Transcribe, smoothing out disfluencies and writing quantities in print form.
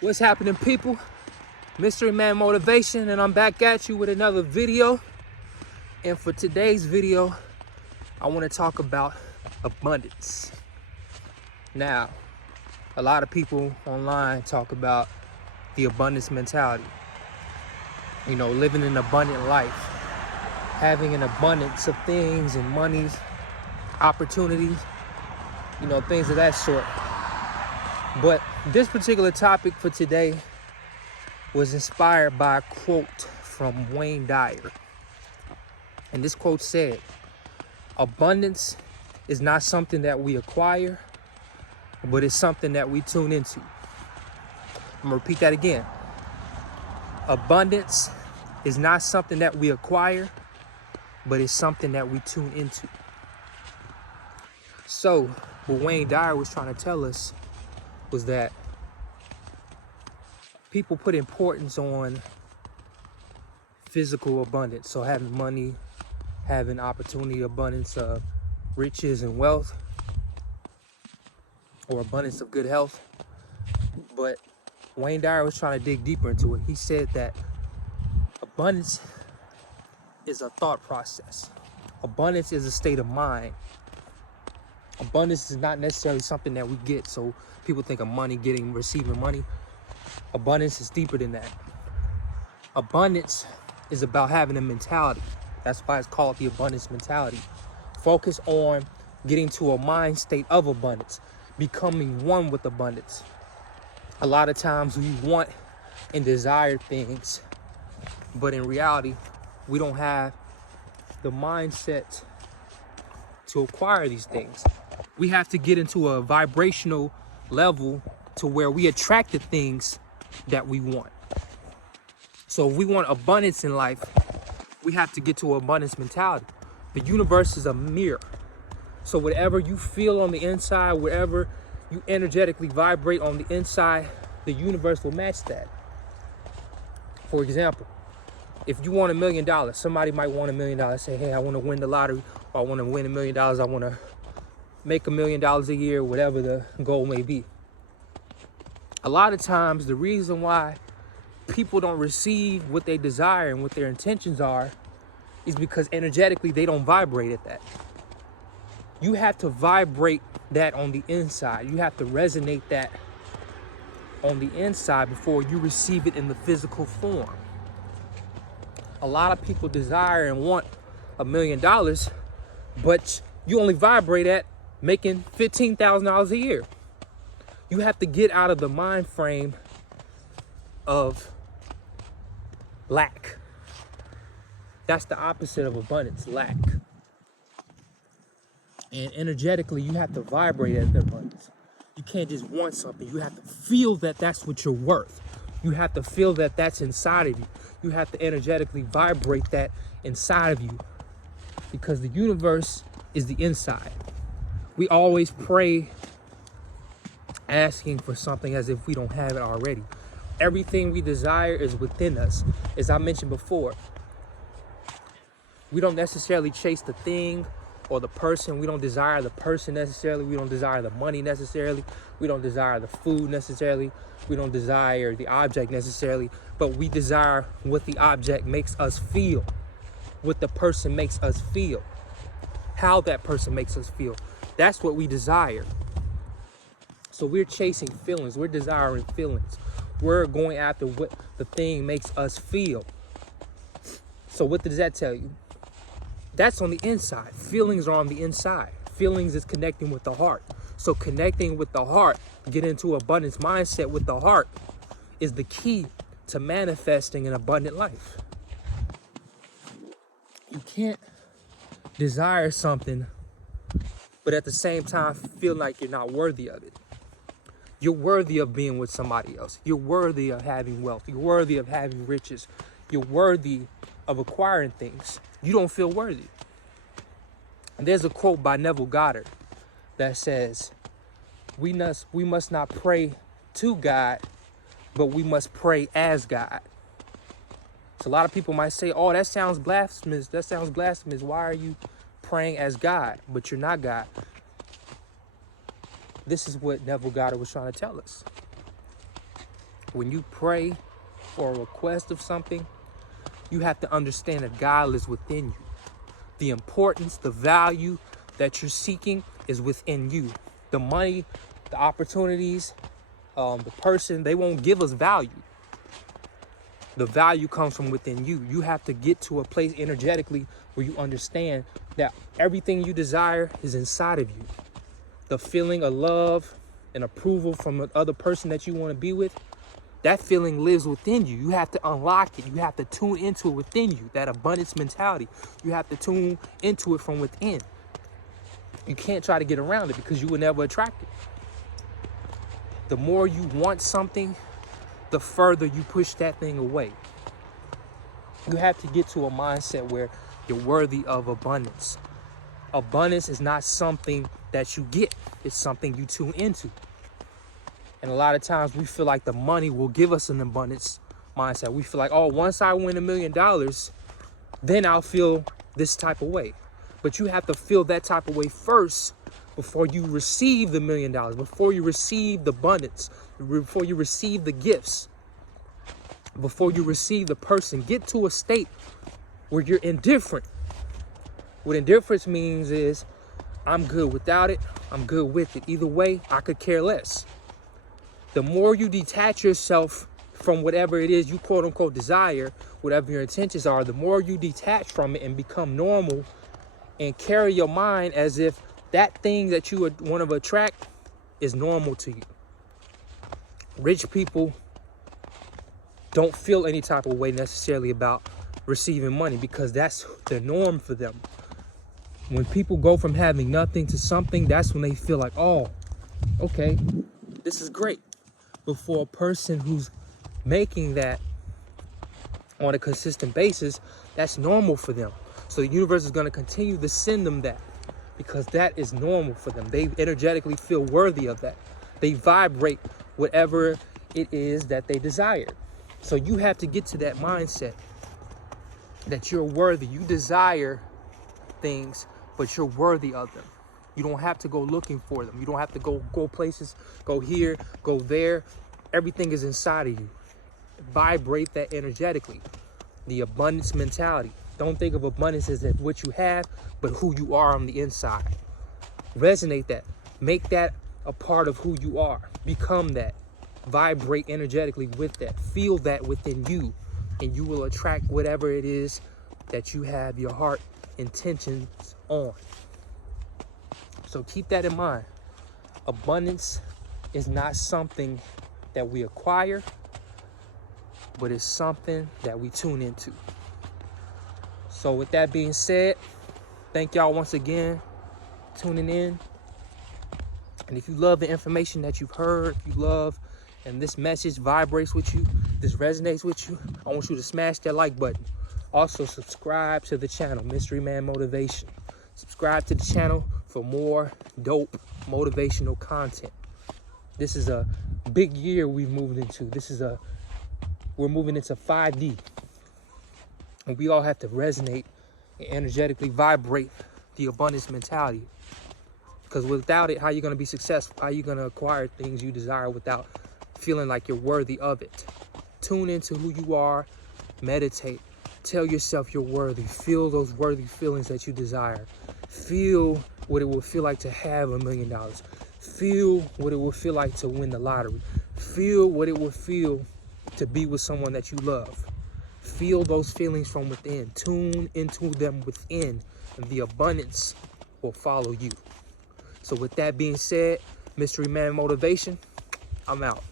What's happening, people? Mystery Man Motivation, and I'm back at you with another video. And for today's video, I want to talk about abundance. Now, a lot of people online talk about the abundance mentality. You know, living an abundant life, having an abundance of things and monies, opportunities, you know, things of that sort. But this particular topic for today was inspired by a quote from Wayne Dyer. And this quote said, "Abundance is not something that we acquire, but it's something that we tune into." I'm gonna repeat that again. Abundance is not something that we acquire, but it's something that we tune into. So what Wayne Dyer was trying to tell us was that people put importance on physical abundance. So having money, having opportunity, abundance of riches and wealth, or abundance of good health. But Wayne Dyer was trying to dig deeper into it. He said that abundance is a thought process. Abundance is a state of mind. Abundance is not necessarily something that we get. So people think of money, receiving money. Abundance is deeper than that. Abundance is about having a mentality. That's why it's called the abundance mentality. Focus on getting to a mind state of abundance, becoming one with abundance. A lot of times we want and desire things, but in reality, we don't have the mindset to acquire these things. We have to get into a vibrational level to where we attract the things that we want. So if we want abundance in life, we have to get to an abundance mentality. The universe is a mirror. So whatever you feel on the inside, wherever you energetically vibrate on the inside, the universe will match that. For example, if you want $1 million, somebody might want $1 million, say, hey, I want to win the lottery, or I want to win $1 million, I want to make $1 million a year, whatever the goal may be. A lot of times, the reason why people don't receive what they desire and what their intentions are is because energetically they don't vibrate at that. You have to vibrate that on the inside. You have to resonate that on the inside before you receive it in the physical form. A lot of people desire and want $1 million, but you only vibrate at making $15,000 a year. You have to get out of the mind frame of lack. That's the opposite of abundance, lack. And energetically, you have to vibrate at the abundance. You can't just want something. You have to feel that that's what you're worth. You have to feel that that's inside of you. You have to energetically vibrate that inside of you, because the universe is the inside. We always pray asking for something as if we don't have it already. Everything we desire is within us. As I mentioned before, we don't necessarily chase the thing or the person. We don't desire the person necessarily. We don't desire the money necessarily. We don't desire the food necessarily. We don't desire the object necessarily, but we desire what the object makes us feel, what the person makes us feel, how that person makes us feel. That's what we desire. So we're chasing feelings. We're desiring feelings. We're going after what the thing makes us feel. So what does that tell you? That's on the inside. Feelings are on the inside. Feelings is connecting with the heart. So connecting with the heart, get into abundance mindset with the heart, is the key to manifesting an abundant life. You can't desire something, but at the same time feel like you're not worthy of it. You're worthy of being with somebody else. You're worthy of having wealth. You're worthy of having riches. You're worthy of acquiring things. You don't feel worthy. And there's a quote by Neville Goddard that says, we must not pray to God, but we must pray as God. So a lot of people might say, oh, that sounds blasphemous. That sounds blasphemous. Why are you praying as God? But you're not God. This is what Neville Goddard was trying to tell us. When you pray for a request of something, you have to understand that God lives within you. The importance, the value that you're seeking is within you. The money, the opportunities, the person, they won't give us value. The value comes from within you. You have to get to a place energetically where you understand that everything you desire is inside of you. The feeling of love and approval from the other person that you want to be with, that feeling lives within you. You have to unlock it. You have to tune into it within you, that abundance mentality. You have to tune into it from within. You can't try to get around it because you will never attract it. The more you want something, the further you push that thing away. You have to get to a mindset where you're worthy of abundance. Abundance is not something that you get. It's something you tune into. And a lot of times we feel like the money will give us an abundance mindset. We feel like, oh, once I win $1 million, then I'll feel this type of way. But you have to feel that type of way first before you receive the $1 million, before you receive the abundance, before you receive the gifts, before you receive the person. Get to a state where you're indifferent. What indifference means is I'm good without it, I'm good with it. Either way, I could care less. The more you detach yourself from whatever it is you quote unquote desire, whatever your intentions are, the more you detach from it and become normal and carry your mind as if that thing that you would want to attract is normal to you. Rich people don't feel any type of way necessarily about receiving money because that's the norm for them. When people go from having nothing to something, that's when they feel like, oh, okay, this is great. But for a person who's making that on a consistent basis, that's normal for them. So the universe is going to continue to send them that because that is normal for them. They energetically feel worthy of that. They vibrate whatever it is that they desire. So you have to get to that mindset that you're worthy. You desire things, but you're worthy of them. You don't have to go looking for them. You don't have to go places, go here, go there. Everything is inside of you. Vibrate that energetically. The abundance mentality. Don't think of abundance as what you have, but who you are on the inside. Resonate that. Make that a part of who you are. Become that. Vibrate energetically with that. Feel that within you, and you will attract whatever it is that you have your heart intentions on. So keep that in mind. Abundance is not something that we acquire, but it's something that we tune into. So with that being said, thank y'all once again tuning in. And if you love the information that you've heard, if you love and this message vibrates with you, this resonates with you, I want you to smash that like button. Also subscribe to the channel, Mystery Man Motivation. Subscribe to the channel for more dope motivational content. This is a big year we've moved into. We're moving into 5D. And we all have to resonate and energetically vibrate the abundance mentality. Because without it, how are you going to be successful? How are you going to acquire things you desire without feeling like you're worthy of it? Tune into who you are. Meditate. Tell yourself you're worthy. Feel those worthy feelings that you desire. Feel what it will feel like to have $1 million. Feel what it will feel like to win the lottery. Feel what it will feel to be with someone that you love. Feel those feelings from within. Tune into them within, and the abundance will follow you. So with that being said, Mystery Man Motivation, I'm out.